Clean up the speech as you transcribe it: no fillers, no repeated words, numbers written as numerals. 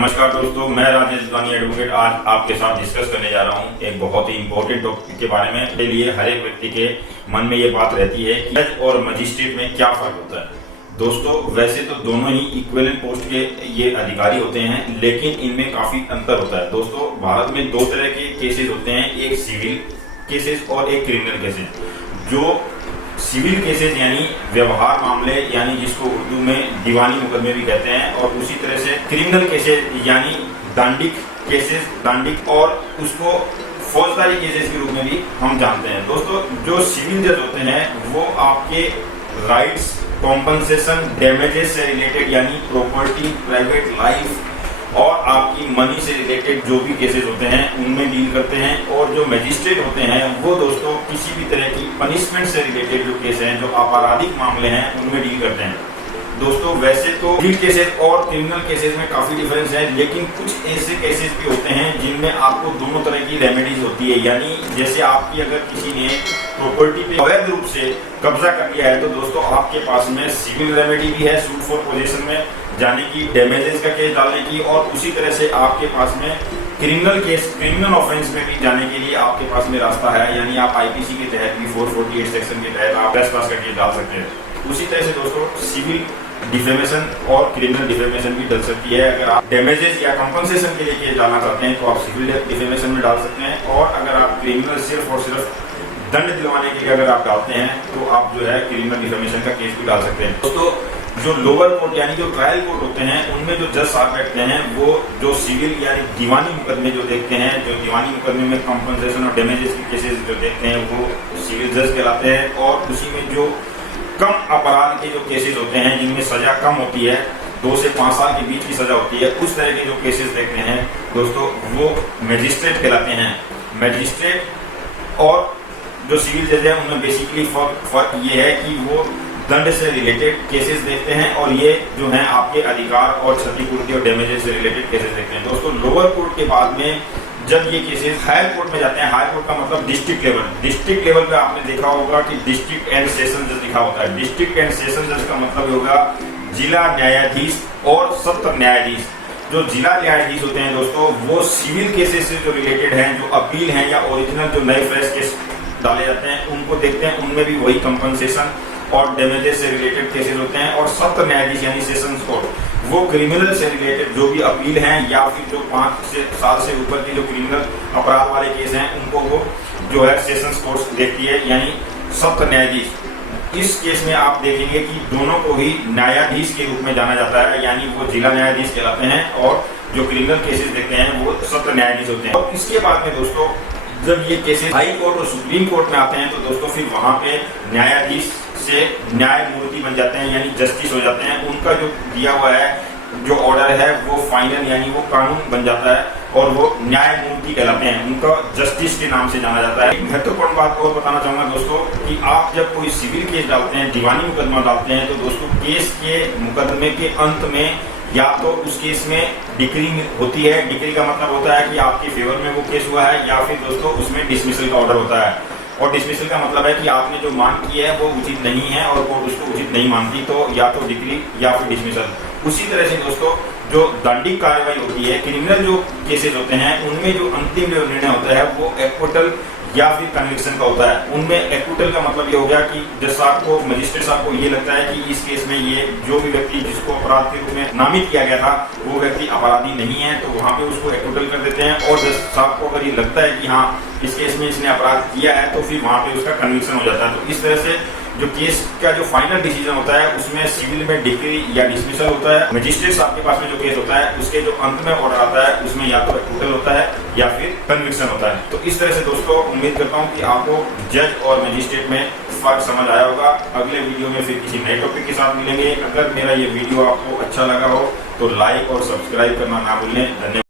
नमस्कार दोस्तों, मैं राजेश गानी एडवोकेट आज आपके साथ डिस्कस करने जा रहा हूं एक बहुत ही इंपॉर्टेंट टॉपिक के बारे में। के लिए हर एक व्यक्ति के मन में ये बात रहती है कि जज और मजिस्ट्रेट में क्या फर्क होता है। दोस्तों, वैसे तो दोनों ही इक्विवेलेंट पोस्ट के ये अधिकारी होते हैं, लेकिन इनमें काफी अंतर होता है। दोस्तों, भारत में दो तरह के केसेस होते हैं, एक सिविल केसेस और एक क्रिमिनल केसेस। जो सिविल केसेस यानी व्यवहार मामले, यानी जिसको उर्दू में दीवानी मुकदमे भी कहते हैं, और उसी तरह से क्रिमिनल केसेस यानी दांडिक केसेस, दांडिक और उसको फौजदारी केसेस के रूप में भी हम जानते हैं। दोस्तों, जो सिविल जज होते हैं वो आपके राइट्स, कॉम्पनसेशन, डैमेजेस से रिलेटेड यानी प्रॉपर्टी, प्राइवेट लाइफ और आपकी मनी से रिलेटेड जो भी केसेस होते हैं उनमें डील करते हैं। और जो मजिस्ट्रेट होते हैं वो दोस्तों किसी भी तरह की पनिशमेंट से रिलेटेड जो केस हैं, जो आपराधिक मामले हैं, उनमें डील करते हैं। दोस्तों, वैसे तो सिविल केसेस और क्रिमिनल केसेस में काफी डिफरेंस है, लेकिन कुछ ऐसे केसेस भी होते हैं जिनमें आपको दोनों तरह की रेमेडीज होती है। यानी जैसे आपकी अगर किसी ने प्रॉपर्टी पे अवैध रूप से कब्जा कर लिया है तो दोस्तों आपके पास में सिविल रेमेडी भी है, सूट फॉर पोजेशन में जाने की, डैमेजेस का केस डालने की, और उसी तरह से आपके पास में क्रिमिनल केस, क्रिमिनल ऑफेंस में भी जाने के लिए आपके पास में रास्ता है। यानी आप आईपीसी के तहत भी 448 सेक्शन के तहत आप ट्रेसपास का केस डाल सकते हैं। उसी तरह से दोस्तों सिविल डिफेमेशन और क्रिमिनल डिफेमेशन भी डल सकती है। अगर आप डैमेजेस या कंपनसेशन के लिए केस डालना चाहते हैं तो आप सिविल डिफेमेशन में डाल सकते हैं, और अगर आप क्रिमिनल सिर्फ और सिर्फ दंड दिलवाने के लिए अगर आप डालते हैं तो आप जो है क्रिमिनल डिफेमेशन का केस भी डाल सकते हैं। दोस्तों, जो लोअर कोर्ट यानी जो ट्रायल कोर्ट होते हैं उनमें जो जज साहब बैठते हैं वो जो सिविल यानी दीवानी मुकदमे जो देखते हैं, जो दीवानी मुकदमे में कंपनसेशन और डैमेजेस के केसेस जो देखते हैं वो सिविल जज कहलाते हैं। और उसी में जो कम अपराध के जो केसेस होते हैं जिनमें सजा कम होती है, 2 से 5 साल के बीच की सजा होती है, उस तरह के जो केसेस देखते हैं दोस्तों वो मजिस्ट्रेट कहलाते हैं। मजिस्ट्रेट और जो सिविल जज है उनमें बेसिकली फर्क ये है कि वो दंड से रिलेटेड केसेस देखते हैं, और ये जो हैं आपके अधिकार और क्षतिपूर्ति और डैमेजेस से रिलेटेड केसेस देखते हैं। दोस्तों, लोअर कोर्ट के बाद में जब ये केसेस हायर कोर्ट में जाते हैं, हायर कोर्ट का मतलब डिस्ट्रिक्ट लेवल, डिस्ट्रिक्ट लेवल पे आपने देखा होगा कि डिस्ट्रिक्ट एंड सेशन जज लिखा होता है। डिस्ट्रिक्ट एंड सेशन जज का मतलब होगा जिला न्यायाधीश और सत्र न्यायाधीश। जो जिला न्यायाधीश होते हैं दोस्तों वो सिविल केसेस से जो रिलेटेड हैं, जो अपील हैं या ओरिजिनल जो नए फ्रेश केस डाले जाते हैं उनको देखते हैं, उनमें भी वही कंपनसेशन और डैमेजेस से रिलेटेड केसेस होते हैं। और सत्र न्यायाधीश यानी सेशंस कोर्ट वो क्रिमिनल से रिलेटेड जो भी अपील हैं या फिर जो 5 साल से ऊपर के जो क्रिमिनल अपराध वाले केस हैं उनको वो जो है सेशंस कोर्ट देखती है, यानी सत्र न्यायाधीश। इस केस में आप देखेंगे कि दोनों को ही न्यायाधीश के रूप में जाना जाता है, यानी वो जिला न्यायाधीश कहलाते हैं, और जो क्रिमिनल केसेस देखते हैं वो सत्र न्यायाधीश होते हैं। और इसके बाद में दोस्तों जब ये केसेस हाई कोर्ट और सुप्रीम कोर्ट में आते हैं तो दोस्तों फिर वहां पे न्यायाधीश से न्यायमूर्ति बन जाते हैं, यानी जस्टिस हो जाते हैं। उनका जो दिया हुआ है जो ऑर्डर है वो फाइनल यानी वो कानून बन जाता है, और वो न्यायमूर्ति कहलाते हैं, उनका जस्टिस के नाम से जाना जाता है। एक महत्वपूर्ण बात और बताना चाहूंगा दोस्तों कि आप जब कोई सिविल केस डालते हैं, दीवानी मुकदमा डालते हैं, तो दोस्तों केस के मुकदमे के अंत में या तो उस केस में डिक्री होती है। डिक्री का मतलब होता है कि आपके फेवर में वो केस हुआ है, या फिर दोस्तों उसमें डिसमिसल का ऑर्डर होता है। और डिसमिसल का मतलब है कि आपने जो मांग की है वो उचित नहीं है और कोर्ट उसको उचित नहीं मानती, तो या तो डिक्री या फिर डिसमिसल। उसी तरह से दोस्तों जो दंडिक कार्रवाई होती है, क्रिमिनल जो केसेस होते हैं उनमें जो अंतिम जो निर्णय होता है वो एक्विटल या फिर कन्विक्शन का होता है। उनमें एक्विटल का मतलब ये हो गया कि जज साहब को, मजिस्ट्रेट साहब को ये लगता है कि इस केस में ये जो भी व्यक्ति जिसको अपराध के रूप में नामित किया गया था वो व्यक्ति अपराधी नहीं है, तो वहां पे उसको एक्विटल कर देते हैं। और जज साहब को अगर ये लगता है कि हाँ इस केस में इसने अपराध किया है तो फिर वहां पे उसका कन्विक्शन हो जाता है। तो इस तरह से जो केस का जो फाइनल डिसीजन होता है उसमें सिविल में डिक्री या डिसमिसल होता है। मजिस्ट्रेट साहब के पास में जो केस होता है उसके जो अंत में ऑर्डर आता है उसमें या तो एक्विटल होता है या फिर कन्विक्शन होता है। तो इस तरह से दोस्तों उम्मीद करता हूँ कि आपको जज और मजिस्ट्रेट में फर्क समझ आया होगा। अगले वीडियो में फिर किसी नए टॉपिक के साथ मिलेंगे। अगर मेरा ये वीडियो आपको अच्छा लगा हो तो लाइक और सब्सक्राइब करना ना भूलें। धन्यवाद।